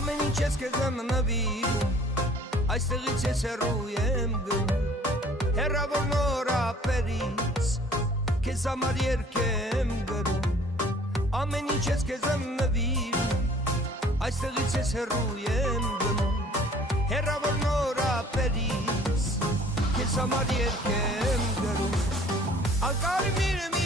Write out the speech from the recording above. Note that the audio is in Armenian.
Ամեն ինչ ես քեզ եմ նվիրում, այստեղից ես հեռու եմ գնում, հեռավոր նորապերից, քեզ համար երգ եմ գրում, ամեն ինչ ես քեզ եմ նվիրում, այստեղից ես հեռու եմ գնում, հեռավոր նորապերից, քեզ համար երգ եմ գրում, անկարի միրը